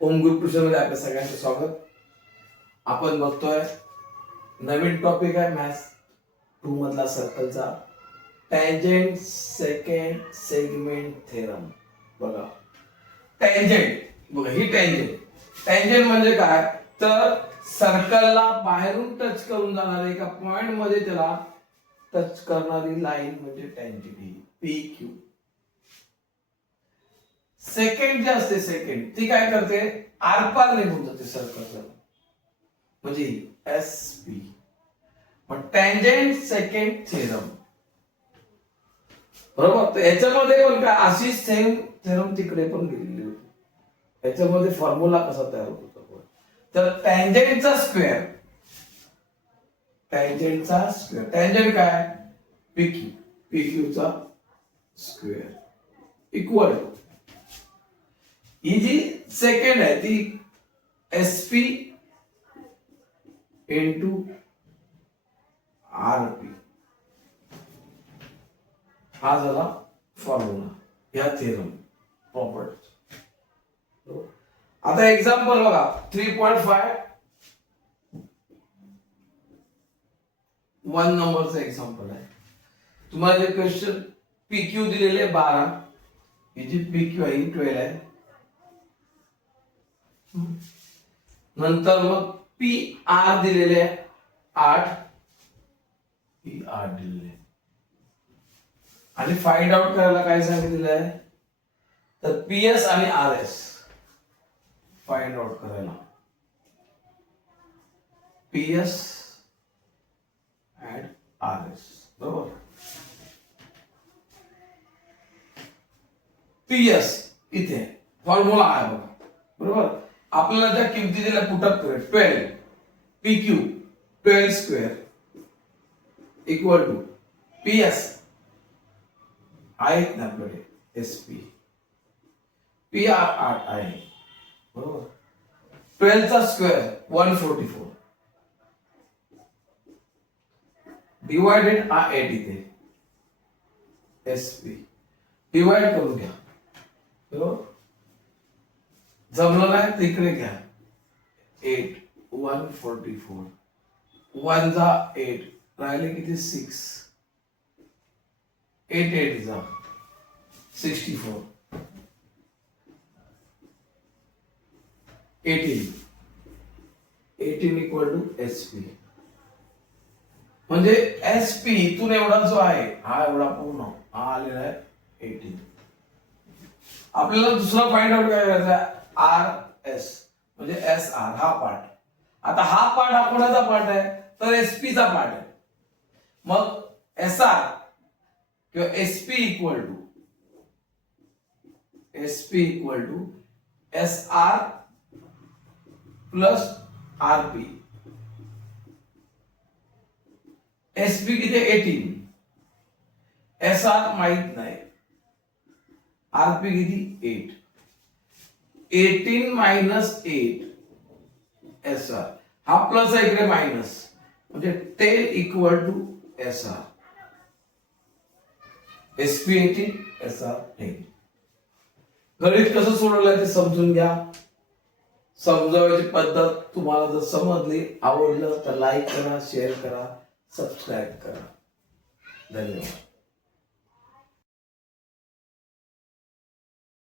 Home group tuition मध्ये आपल्या सगळ्यांचं स्वागत. आपण बघतोय नवीन टॉपिक आहे मॅथ्स 2 मधला सर्कलचा टँजेंट सेकंड सेगमेंट थेरम. बघा टँजेंट, बघा ही टँजेंट म्हणजे काय तर सर्कलला बाहेरून टच करून जाणारे एका पॉइंट मध्ये त्याला टच करणारी लाईन म्हणजे टँजेंट ही पी क्यू. सेकंड जे असते सेकंड ती काय करते आरपार निघून जाते सर्कलचा म्हणजे एस पी. पण टँजेंट सेकंड थेरम बरोबर. तर याच्यामध्ये पण काय अशी सेम थेरम तिकडे पण गेलेली होती. याच्यामध्ये फॉर्म्युला कसा तयार होतो तर टँजेंटचा स्क्वेअर टँजेंट काय पीक्यू चा स्क्वेअर इक्वल टू ही जी सेकंड आहे ती एसपी इंटू आरपी. हा झाला फॉर्म्युला या थेरम प्रॉपर्टी. आता एक्झाम्पल बघा 3.5 1 नंबरचं एक्झाम्पल आहे. तुम्हाला जे क्वेश्चन पीक्यू दिलेले 12, ही जी पीक्यू आहे ही 12 आहे. नंतर मग पी आर दिलेले 8, पी आर दिलेले आणि फाइंड आउट करायला काय सांगितलेलं आहे तर पीएस आणि आर एस फाइंड आउट करायला. पीएस अँड आर एस बरोबर. पीएस इथे फॉर्म्युला आहे बघा बरोबर. आपल्याला ज्या किमती दिल्या पुटअप करूया 12 PQ 12 square equal to PS आहेत ना आपल्याकडे एसपी पी आर 8 आहे बरोबर. 12 चा स्क्वेअर 144 डिवाइडेड 8 इथे एसपी डिवाइड करून घ्या बरोबर. जमलं नाही तर इकडे घ्या 8 144 1 जा 8 राहिले किती 6 8 8 जा 64 18 इक्वल टू एसपी. म्हणजे एसपी इथून एवढा जो आहे हा एवढा पूर्ण हा आलेला आहे 18. आपल्याला दुसरा फाइंड आउट काय करायचा आर एस म्हणजे एस आर हा पार्ट. आता हा पार्ट हा कोणाचा पार्ट आहे तर एसपी चा पार्ट आहे. मग एस आर किंवा SP equal to S R plus RP. SP किती 18, एस आर माहित नाही, आरपी किती 8. 18 मायनस 8 एस आर हा प्लस आहे इकडे मायनस म्हणजे 10 equal to S R. SP 18 S R 10. गणित कसं सोडवलंय ते समजून घ्या. समजावयाची पद्धत तुम्हाला जर समजली आवडलं तर लाईक करा, शेअर करा, सबस्क्राईब करा. धन्यवाद.